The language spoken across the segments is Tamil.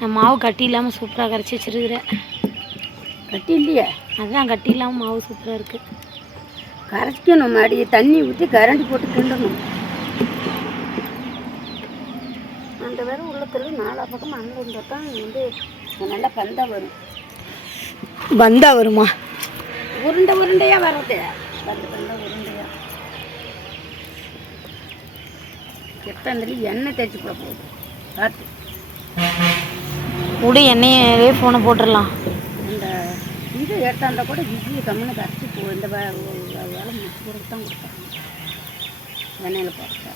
நான் மாவு கட்டி இல்லாமல் சூப்பராக கரைச்சி வச்சிருக்கிறேன். கட்டி இல்லையே? அதான் கட்டி இல்லாமல் மாவு சூப்பராக இருக்குது கரைச்சிக்கணும் மாடி தண்ணி ஊற்றி கரண்டி போட்டு கிண்டணும். அந்த வேற உள்ளத்தில் நாலா பக்கம் மண் இருந்தால் தான் வந்து நல்லா பந்தா வரும். வந்தா வருமா? உருண்டை உருண்டையா வர்றது? பந்த பந்தா உருண்டையா. எட்டாந்தலி எண்ணெய் தேய்ச்சி போட போகுது. பார்த்து. விடு எண்ணெயே ஃபோனை போட்டுடலாம் இந்த இது எடுத்தாந்தா கூட இட்லி கம்முன்னு கரைச்சி போ இந்த வேலை முடிச்சு கொடுத்து தான் கொடுத்தாங்க எண்ணெயில் போட்டா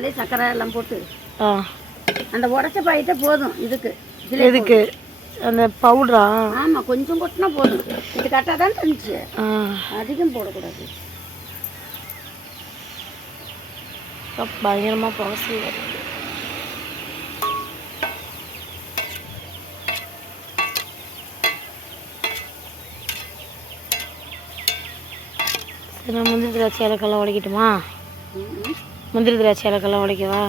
அதுலேயே சர்க்கரை எல்லாம் போட்டு. ஆ. அந்த உடச்ச பாயிட்டே போதும் இதுக்கு. எதுக்கு? அந்த பவுடரா ஆமாம் கொஞ்சம் கொட்டினா போதும். இது கரெக்டாக தான் இருந்துச்சு. ஆ. அதிகம் போடக்கூடாது. பயங்கரமாக ப்ராசஸ் சரி நான் முந்திரி திராட்சை ஏலக்கெல்லாம் உடைக்கட்டுமா? முந்திரி திராட்சை ஏலக்கெல்லாம் உடைக்கவா.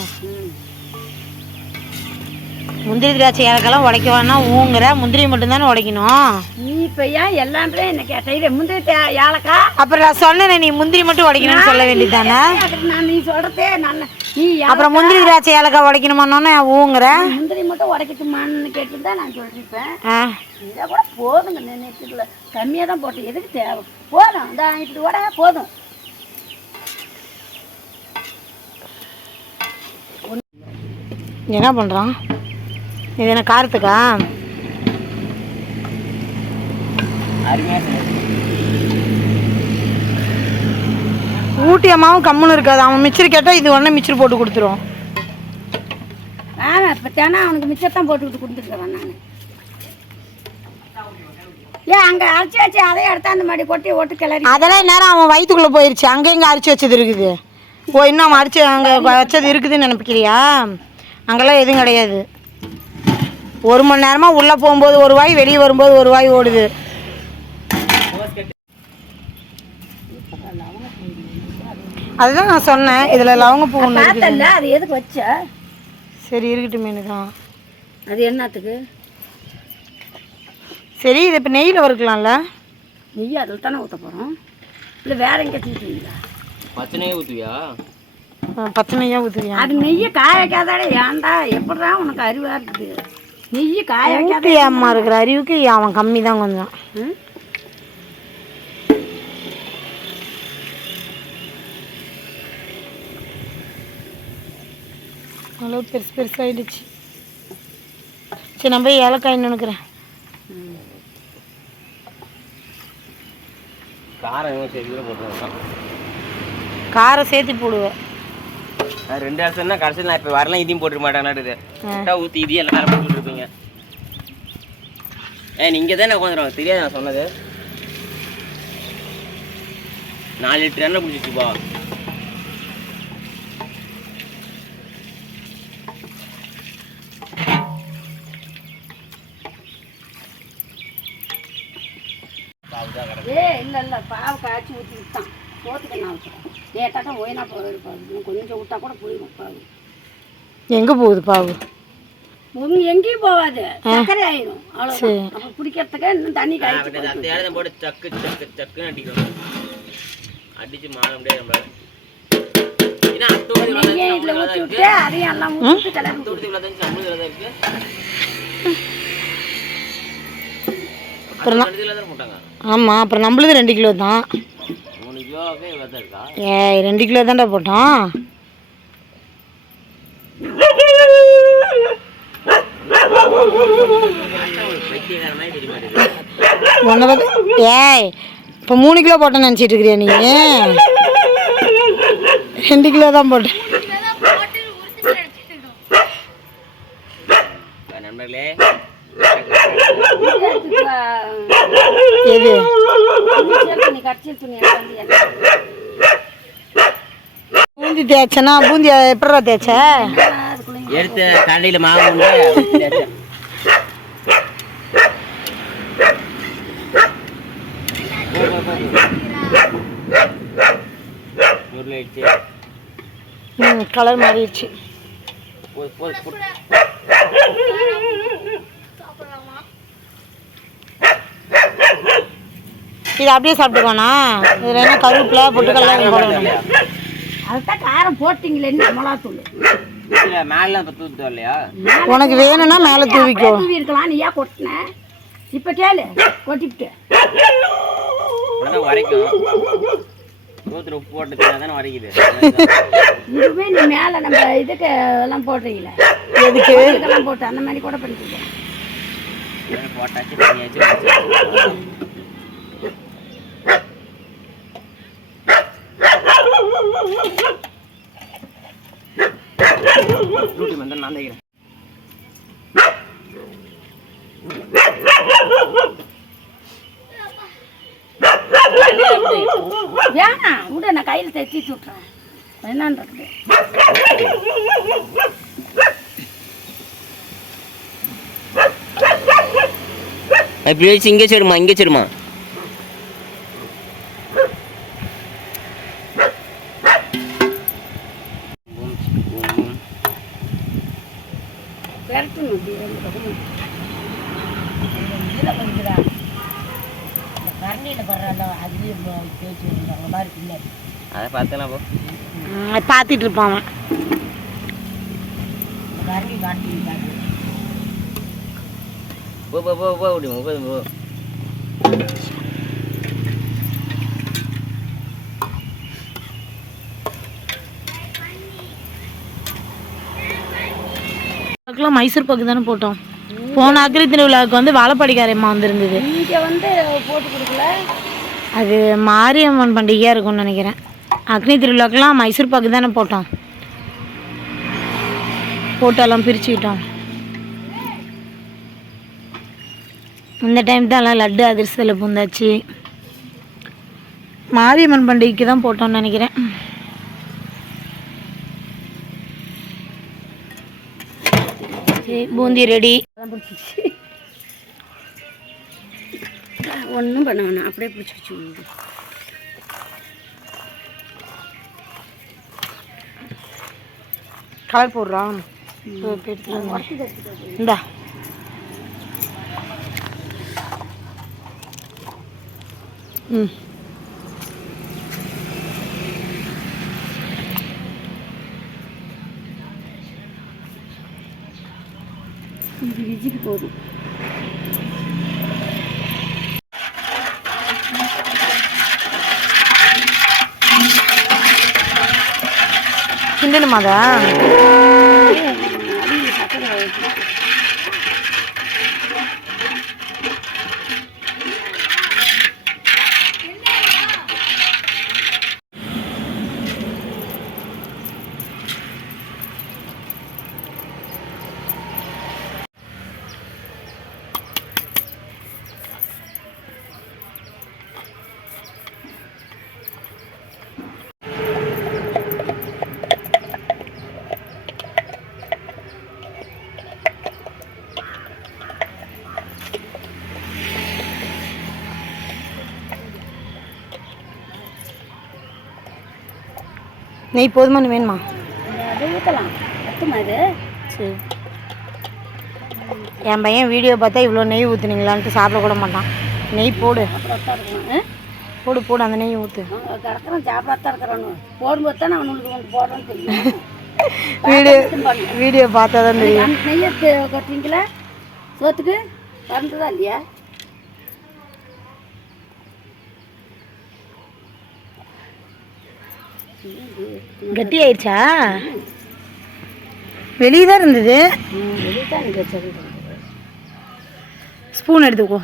முந்திரி திராட்சை ஏலக்கெல்லாம் உடைக்கவான்னா ஊங்குற முந்திரி மட்டும்தானே உடைக்கணும். நீ இப்போ ஏன் எல்லாமே என்ன கேட்ட இது முந்திரி ஏலக்காய் அப்புறம் நான் சொன்னேனே நீ முந்திரி மட்டும் உடைக்கணும்னு சொல்ல வேண்டியதானே நான் நீ சொல்கிறதே நான் நீ அப்புறம் முந்திரி திராட்சை ஏலக்காய் உடைக்கணுமானோன்னு ஊங்குற. முந்திரி மட்டும் உடைக்கட்டுமான்னு கேட்டுருந்தா நான் சொல்லியிருப்பேன். இதை கூட போதுங்க நினைக்கிறதுல கம்மியாக தான் போட்டேன் எதுக்கு தேவை? போதும் இந்த இப்படி உடைய போதும். என்ன பண்ணுறான் இது என்ன காரத்துக்கா? ஊட்டி அம்மாவும் கம்முன்னு இருக்காது. அவன் மிச்சர் கேட்டால் இது உடனே மிச்சர் போட்டு கொடுத்துரும். ஆமாம் இப்போ தானே அவனுக்கு மிச்சத்தான் போட்டுக்கிட்டு கொடுத்துருக்குறேன் நான். ஏன் அங்கே அரைச்சி வச்சு அதை எடுத்து அந்த மாதிரி கொட்டி ஓட்டு கிளறி அதெல்லாம் நேரம் அவன் வயிற்றுக்குள்ளே போயிருச்சு. அங்கே இங்கே அரைச்சி வச்சது இருக்குது. ஓ இன்னும் அரைச்சி அங்கே வச்சது இருக்குதுன்னு நினைப்பிக்கிறியா? அங்கெல்லாம் எதுவும் கிடையாது. ஒரு மணி நேரமாக உள்ளே போகும்போது ஒரு வாய் வெளியே வரும்போது ஒரு வாய் ஓடுது. அதுதான் நான் சொன்னேன் இதில் லவங்கப்பூ ஒன்று இருக்குது. பார்த்தல அது எதுக்கு வச்ச? சரி இருக்கட்டும் மீனு தான். அது என்னத்துக்கு? சரி இது இப்போ நெய்யில் வறுக்கலாம்ல? நெய் அதில் தானே ஊற்ற போகிறோம் இல்லை வேற எங்கே தூக்குவீங்களா பச்சனையே ஊற்றுவியா ஆ, பச்சை நெய்யாக ஊற்றுவியா அது நெய்யை காய வைக்காதாடே ஏன்டா? எப்படிடா உனக்கு அறிவாக இருக்குது? நெய்யை காய வைக்காத அம்மா இருக்கிற அறிவுக்கு அவன் கம்மி தான் கொஞ்சம். ம்? அளவு பெருசு பெருசாகிடுச்சு சரி நான் போய் ஏலக்காய் நினைக்கிறேன் காரம் இன்னும் சரி கூட போட்டுருவோம் காரை சேர்த்து போடுவேன். ரெண்டு வருஷம்னா கடைசியில் நான் இப்போ வரலாம் இதையும் போட்டுக்க மாட்டேன் கரெக்டாக ஊற்றி இதையும் எல்லாம் நேரம் போட்டு இருப்பீங்க. ஏ நீங்கள் தானே உட்காந்துருவாங்க தெரியாது நான் சொன்னது. நாலு லிட்டர் எண்ணெய் பிடிச்சிச்சுப்பா ஏ இல்லை இல்லை பாவு காய்ச்சி ஊற்றி விட்டான். சோத்துக்கு நான் கேட்டாக்கா ஒயினா போயிருப்பாரு இன்னும் கொஞ்சம் விட்டா கூட புரியும் பாவு. எங்கே போகுது பாவு? உங்க எங்கேயும் போகாது சர்க்கரை ஆயிடும் அவ்வளோ. அப்போ குடிக்கிறதுக்கு இன்னும் தண்ணி காய்ச்சி போட்டு சக்கு சக்கு சக்குன்னு அடிக்கணும். அடிச்சு மாற முடியாது நம்மளால. அப்புறம் ஆமாம் அப்புறம் நம்மளுது ரெண்டு கிலோ தான். ஏ ஏய் ரெண்டு கிலோ தான்டா போட்டோம். ஒன்றை பார்த்து ஏய் இப்போ மூணு கிலோ போட்டேன்னு நினச்சிட்டு இருக்கிறியா நீ? ரெண்டு கிலோ தான் போட்டேன். எது? பூந்தி தேய்ச்சனா? பூந்தி எப்படா தேய்ச்ச? எடுத்து கடையில் மாவு கலர் மாறிடுச்சு போ, போ, போ. இது அப்படியே சாப்பிட்டுக்கோண்ணா. இதில் என்ன கருவேப்பிலை பொட்டுக்கடலை போடணும் அதுதான் காரம் போட்டிங்களே என்ன மிளகாத்தூள் உனக்கு வேணும்னா மேலே தூவிக்கோ. தூவி இருக்கலாம் நீ ஏன் கொட்டின? இப்போ கேளு கொட்டிவிட்டு இதுவே நீ மேலே நம்ம இதுக்கு எல்லாம் போடுறீங்களே? எதுக்கு? இதுக்கெல்லாம் போட்டு அந்த மாதிரி கூட பண்ணிக்கலாம் போட்டாச்சு நான் தைக்கிறேன் வேணாம் விடு நான் கையில் தைச்சி விட்றேன் என்னன்றது இப்படி வச்சு இங்கே சரிம்மா இங்கே சரிம்மா ம், பார்த்துட்டு இருப்பான் அவன். போ போ போ போ அப்படி போ போ. அதுக்கெல்லாம் மைசூர் பாக்கு தானே போட்டோம். போன அக்ரி திருவிழாவுக்கு வந்து வாழைப்படிக்காரம்மா வந்திருந்தது. இங்கே வந்து போட்டு கொடுக்கல? அது மாரியம்மன் பண்டிகையாக இருக்கும்னு நினைக்கிறேன். அக்னி திருவிழாக்கெல்லாம் மைசூர் பாக்கு தானே போட்டோம். போட்டெல்லாம் பிரிச்சுக்கிட்டோம். இந்த டைம் தான் எல்லாம் லட்டு அதிர்ஷ்டில் பூந்தாச்சு. மாரியம்மன் பண்டிகைக்கு தான் போட்டோம்னு நினைக்கிறேன். சரி பூந்தி ரெடி. ஒன்றும் பண்ண வேணாம். அப்படியே பிடிச்சி வச்சு கலர் போடுறான் இந்தா. ம். இது விஜிக்கு போதும். கிண்டணுமாதா அடியில் நெய் போதுமானு வேணுமா? ஊற்றலாம் சரி. என் பையன் வீடியோ பார்த்தா இவ்வளோ நெய் ஊற்றுனீங்களான்ட்டு சாப்பிட கூட மாட்டான். நெய் போடு. போடு போடு அந்த நெய் ஊற்று கிடக்கிறோம் சாப்பிடாதான் இருக்கிறோன்னு போடும்போது தான் அவனுக்கு போடுறோன்னு தெரியும். வீடியோ வீடியோ பார்த்தா தான் தெரியும். நெய்யை கொட்டுறீங்களா? சோத்துக்கு? திறந்துதா இல்லையா? கட்டி ஆயிடுச்சா வெளியே தான் இருந்தது ஸ்பூன் எடுத்துக்கோ.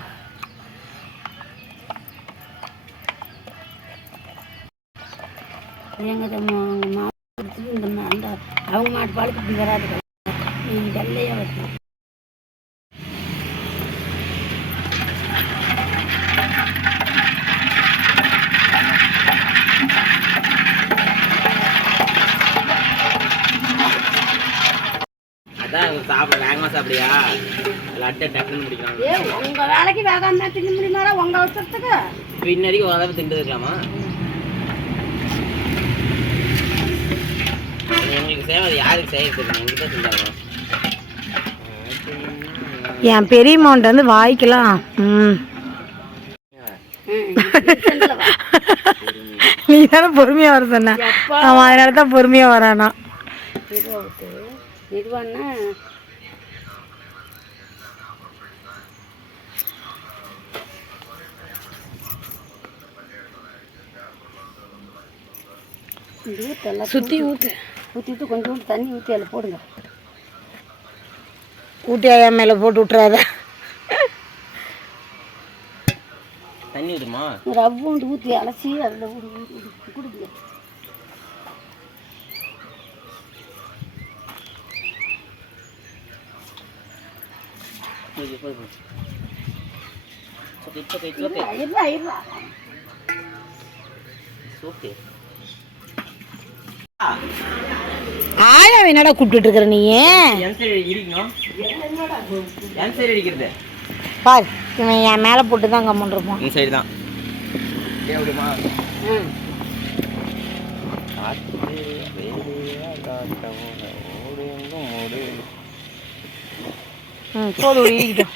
எங்கள் அந்த அவங்க மாட்டு பாலுக்கு இப்படி வராது சாப்பிட வேகமாக சாப்பிடுறியா லட்டை டக்குன்னு முடிக்கலாம் ஏ உங்க வேலைக்கு வேகாம தான் திங்க முடியுமாடா உங்க அவசரத்துக்கு? பின்னாடி ஒரு அளவு திண்டு இருக்கலாமா எங்களுக்கு சேவை அது யாருக்கு செய்ய தெரியும்? எங்கிட்ட செஞ்சாலும் என் பெரியம்மான்ட்ட வந்து வாய்க்கலாம் ம். நீ தானே பொறுமையாக வர சொன்ன. அவன் அதனால தான் பொறுமையாக வரானா விட்டு இந்த ஊத்து எல்லாம் சுற்றி ஊற்று ஊற்றிட்டு கொஞ்சோண்டு தண்ணி ஊற்றி அதில் போடுங்க. ஊட்டி ஐயா மேலே போட்டு விட்றாத தண்ணி ஊற்றுமா ரவ்வுண்டு ஊற்றி அலசி அதில் கொடுங்க. ஓகே ஆயா என்னடா கூப்பிட்டுட்டு இருக்கிற நீ? பார் இவன் என் மேலே போட்டு தான் கம்மன் இருப்பான். இந்த சைடு தான். ம். ம் போடு ஒரு இடிக்கிட்டோம்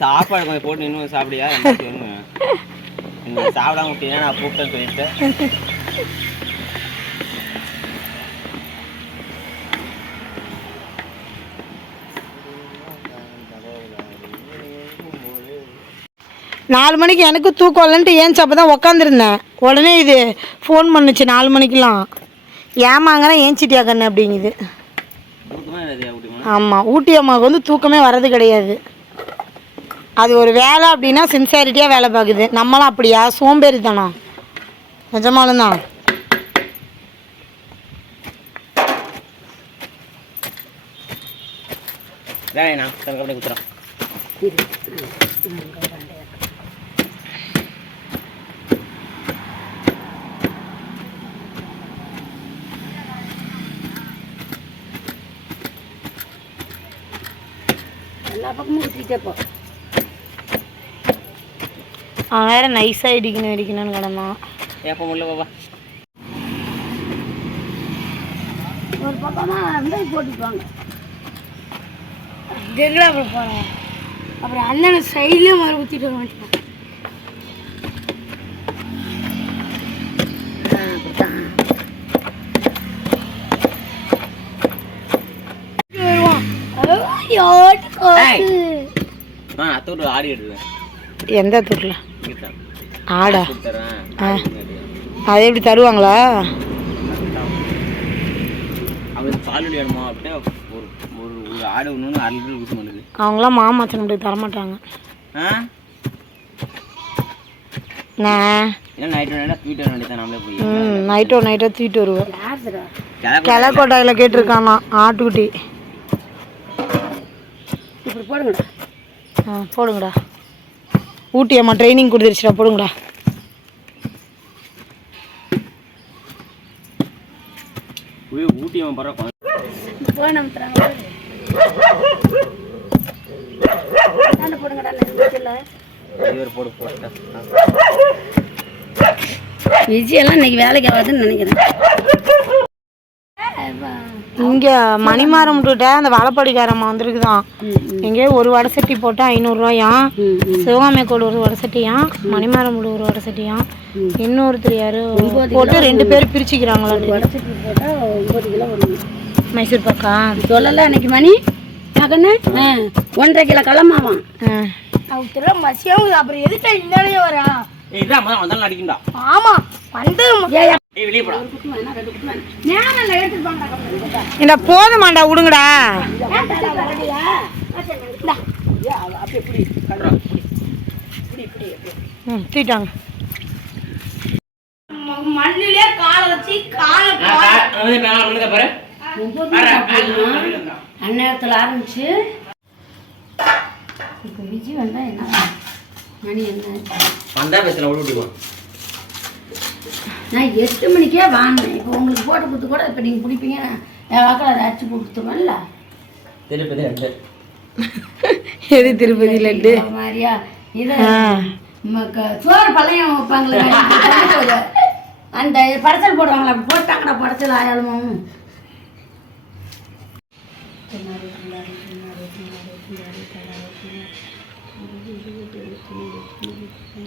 சாப்பாடு கொஞ்சம் போட்டு இன்னும் சாப்பிடியா இன்னும் சாப்பிடாம விட்டீங்கன்னா நான் கூப்பிட்டேன்னு சொல்லிட்டு. நாலு மணிக்கு எனக்கு தூக்கம் இல்லைன்ட்டு ஏன் அப்போ தான் உக்காந்துருந்தேன். உடனே இது ஃபோன் பண்ணுச்சு நாலு மணிக்கெலாம் ஏமாங்கிறேன் ஏஞ்சிட்டியா கண்ணு அப்படிங்குது. ஆமாம் ஊட்டி அம்மாவுக்கு வந்து தூக்கமே வர்றது கிடையாது. அது ஒரு வேலை அப்படின்னா சின்சியாரிட்டியாக வேலை பார்க்குது. நம்மளாம் அப்படியா? சோம்பேறித்தனம். நிஜமாலும் தான் எல்லா பக்கமும் ஊற்றிட்டே போ அவன் வேறு நைஸாக இடிக்கணும் இடிக்கணும்னு கிடந்தான். எப்போ உள்ள பாப்பா ஒரு பக்கமாக வெங்காயம் போட்டுப்பாங்க. அப்புறம் அண்ணனை சைட்லேயும் மறு ஊற்றிட்டு வர மாட்டேன். எந்த தூரில் ஆடா. ஆ. அது எப்படி தருவாங்களா? அவங்களாம் மாமாச்சன் அப்படி தரமாட்டாங்க. நைட்டு நைட்டோ தூக்கிட்டு வருவேன் கிழக்கோட்டையில் கேட்டிருக்கானா? ஆட்டுக்குட்டி. போடுங்கடா. ஆ போடுங்கடா. ஊட்டி அம்மா ட்ரைனிங் கொடுத்துருச்சுடா போடுங்கடா. போய் ஊட்டி அவன் விஜயெல்லாம் இன்னைக்கு வேலைக்கு ஆகாதுன்னு நினைக்கிறேன். இங்கே மணிமாரம் விட்டுட்ட அந்த வாழைப்படிக்காரம்மா வந்திருக்குதான். இங்கே ஒரு வடை சட்டி போட்டால் ஐநூறுரூவாயாம் சிவகாமி கோடு ஒரு வடை சட்டியாம் மணிமாரம் வீடு ஒரு வடை சட்டியாம் இன்னொருத்தர் யாரு? போட்டு ரெண்டு பேர் பிரிச்சுக்கிறாங்களா மைசூர் பக்கா? சொல்லலை இன்னைக்கு மணி? மகனு? ஒன்றரை கிலோ கிளம்பாவான் மசியாவும் அப்புறம் எதுக்கு இந்தாலே வரா? ஏய் இதான் அடிக்கண்டா ஆமா வந்து இந்த போதுமாண்டா விடுங்கடா ம் தூக்கிட்டாங்க மண்ணிலே காலை வச்சு காலை பாரு அந்நேரத்தில் ஆரம்பிச்சு இப்போ விஜய் வந்தால் என்ன மணி என்ன வந்தா பேசல விட்டுக்குவோம் நான் எட்டு மணிக்கே வாங்கினேன். இப்போ உங்களுக்கு போட்டு கொடுத்து கூட இப்போ நீங்கள் பிடிப்பீங்க என் வாக்கில் அதை அடிச்சு கொடுத்துருவேன்ல திருப்பதி ரெண்டு எது திருப்பதி லட்டு? மாதிரியா? இது சோறு பழையம் வைப்பாங்களே. அந்த படச்சல் போடுவாங்களா அப்படி போட்டாங்கடா படச்சல் ஆயாலும்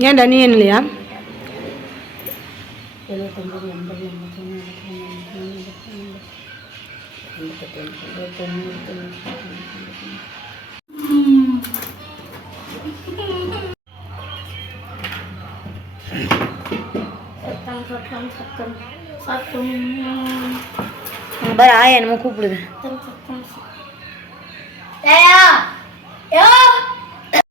ஏன்டா நீ என்ன இல்லையா சத்தம் சத்தம் சத்தம் சத்தம் அங்க பாரு ஆயா என்னமோ கூப்பிடுது. சத்தம் சத்தம் ஏயா!